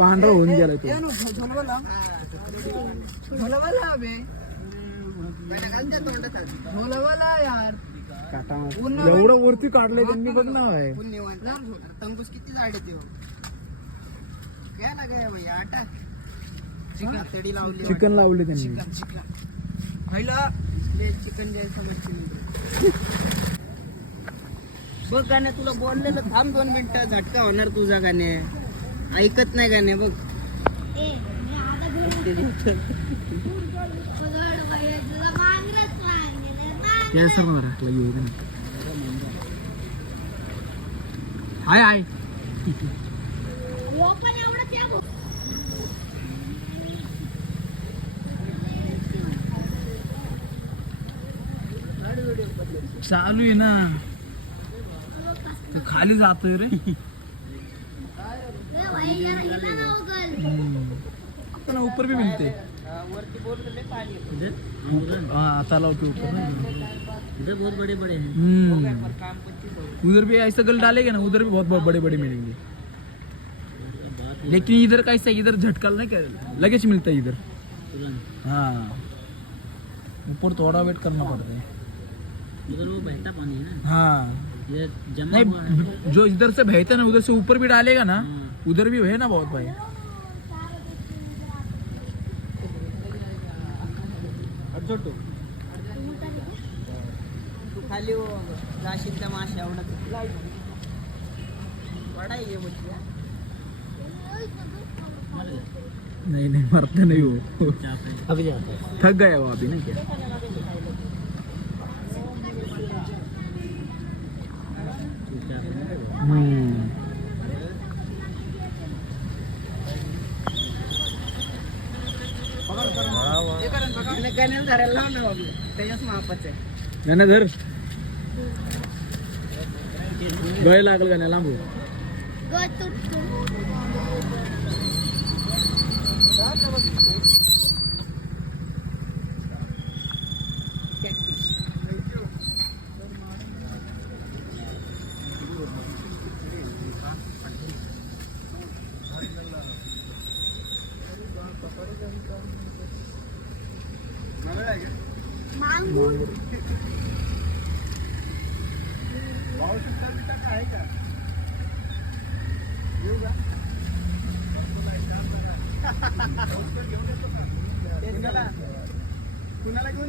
पांढरा होऊन गेला तो. एवढं वरती काढलंय त्यांनी बघ ना. तंबूस किती झाड येते काय लागे भैया आटा चिकन लावली. चिकन लावले त्यांनी. चिकन बघ गाणे तुला बोललेलं थांब 2 मिनिटं झटका होणार तुझा गाणे ऐकत नाही गाणे बघ. हाय हाय चालू आहे ना. तो खाली जातोय रे. अपना ऊपर भी मिलते. हाँ तालाब के ऊपर ना. इधर बहुत बड़े बड़े हैं. उधर भी ऐसा गल डालेगा ना उधर भी बहुत बड़े बड़े मिलेंगे. लेकिन इधर कैसा इधर झटका नहीं क्या लगेच मिलता है इधर. हाँ ऊपर थोड़ा वेट करना पड़ता है. उधर वो बहता पानी है ना. हाँ ये जमा नहीं जो इधर से बहता है ना उधर से ऊपर भी डालेगा ना. उधर भी है ना बहुत भाई. तू खाली वो राशीतल्या माश्या आवडत बड़ा ये बच्चा. नहीं नहीं मरते नहीं हो. अभी जाता है. थक गया वो अभी नहीं क्या. गाण्याला धरायला लावलं बाबू त्याच्याच मापाच आहे. गाणं धर. गळ लागल गाण्या लांब. कुणाला घेऊन